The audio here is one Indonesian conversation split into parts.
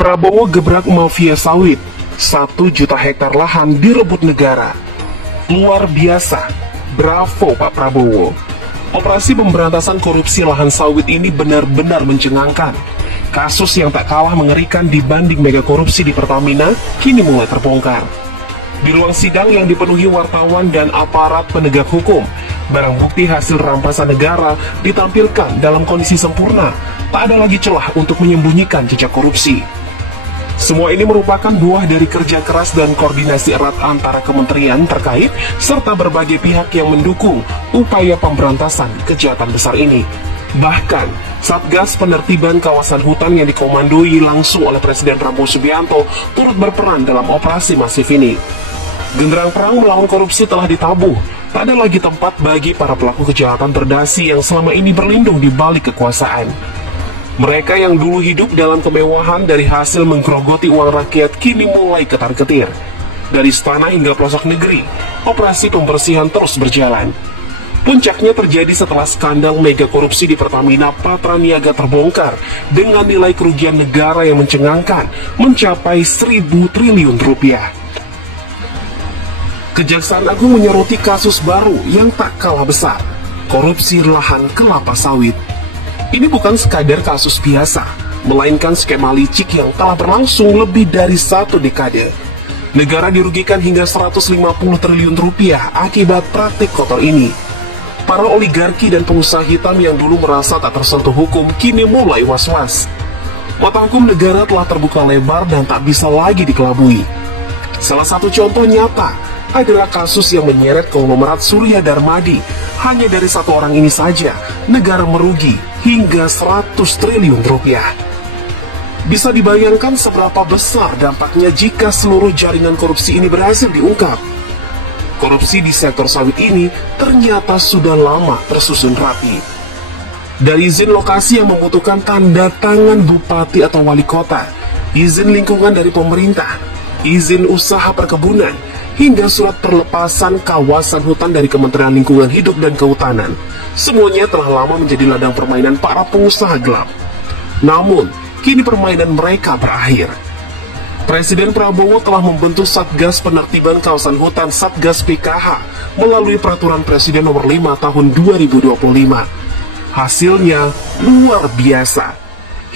Prabowo gebrak mafia sawit, 1 juta hektar lahan direbut negara. Luar biasa, bravo Pak Prabowo. Operasi pemberantasan korupsi lahan sawit ini benar-benar mencengangkan. Kasus yang tak kalah mengerikan dibanding mega korupsi di Pertamina kini mulai terbongkar. Di ruang sidang yang dipenuhi wartawan dan aparat penegak hukum, barang bukti hasil rampasan negara ditampilkan dalam kondisi sempurna. Tak ada lagi celah untuk menyembunyikan jejak korupsi. Semua ini merupakan buah dari kerja keras dan koordinasi erat antara kementerian terkait serta berbagai pihak yang mendukung upaya pemberantasan kejahatan besar ini. Bahkan, Satgas Penertiban Kawasan Hutan yang dikomandoi langsung oleh Presiden Prabowo Subianto turut berperan dalam operasi masif ini. Genderang perang melawan korupsi telah ditabuh. Tak ada lagi tempat bagi para pelaku kejahatan berdasi yang selama ini berlindung di balik kekuasaan. Mereka yang dulu hidup dalam kemewahan dari hasil menggerogoti uang rakyat kini mulai ketar-ketir. Dari istana hingga pelosok negeri, operasi pembersihan terus berjalan. Puncaknya terjadi setelah skandal mega korupsi di Pertamina Patraniaga terbongkar dengan nilai kerugian negara yang mencengangkan mencapai 1.000 triliun rupiah. Kejaksaan Agung menyoroti kasus baru yang tak kalah besar, korupsi lahan kelapa sawit. Ini bukan sekadar kasus biasa, melainkan skema licik yang telah berlangsung lebih dari 1 dekade. Negara dirugikan hingga 150 triliun rupiah akibat praktik kotor ini. Para oligarki dan pengusaha hitam yang dulu merasa tak tersentuh hukum kini mulai was-was. Mata hukum negara telah terbuka lebar dan tak bisa lagi dikelabui. Salah satu contoh nyata adalah kasus yang menyeret konglomerat Surya Darmadi. Hanya dari 1 orang ini saja, negara merugi hingga 100 triliun rupiah. Bisa dibayangkan seberapa besar dampaknya jika seluruh jaringan korupsi ini berhasil diungkap. Korupsi di sektor sawit ini ternyata sudah lama tersusun rapi. Dari izin lokasi yang membutuhkan tanda tangan bupati atau wali kota, izin lingkungan dari pemerintah, izin usaha perkebunan, hingga surat perlepasan kawasan hutan dari Kementerian Lingkungan Hidup dan Kehutanan. Semuanya telah lama menjadi ladang permainan para pengusaha gelap. Namun, kini permainan mereka berakhir. Presiden Prabowo telah membentuk Satgas Penertiban Kawasan Hutan Satgas PKH melalui Peraturan Presiden Nomor 5 Tahun 2025. Hasilnya luar biasa.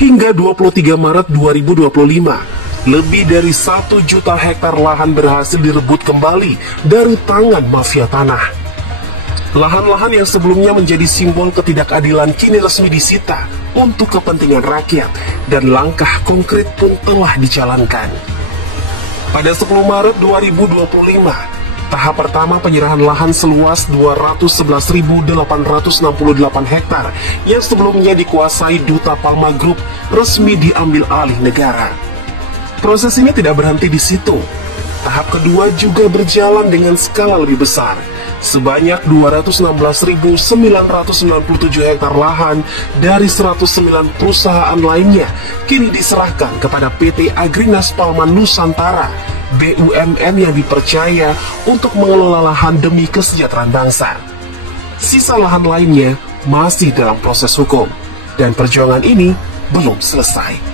Hingga 23 Maret 2025, lebih dari 1 juta hektar lahan berhasil direbut kembali dari tangan mafia tanah. Lahan-lahan yang sebelumnya menjadi simbol ketidakadilan kini resmi disita untuk kepentingan rakyat dan langkah konkret pun telah dijalankan. Pada 10 Maret 2025, tahap pertama penyerahan lahan seluas 211.868 hektar yang sebelumnya dikuasai Duta Palma Group resmi diambil alih negara. Proses ini tidak berhenti di situ. Tahap kedua juga berjalan dengan skala lebih besar. Sebanyak 216.997 hektar lahan dari 109 perusahaan lainnya kini diserahkan kepada PT Agrinas Palma Nusantara, BUMN yang dipercaya untuk mengelola lahan demi kesejahteraan bangsa. Sisa lahan lainnya masih dalam proses hukum, dan perjuangan ini belum selesai.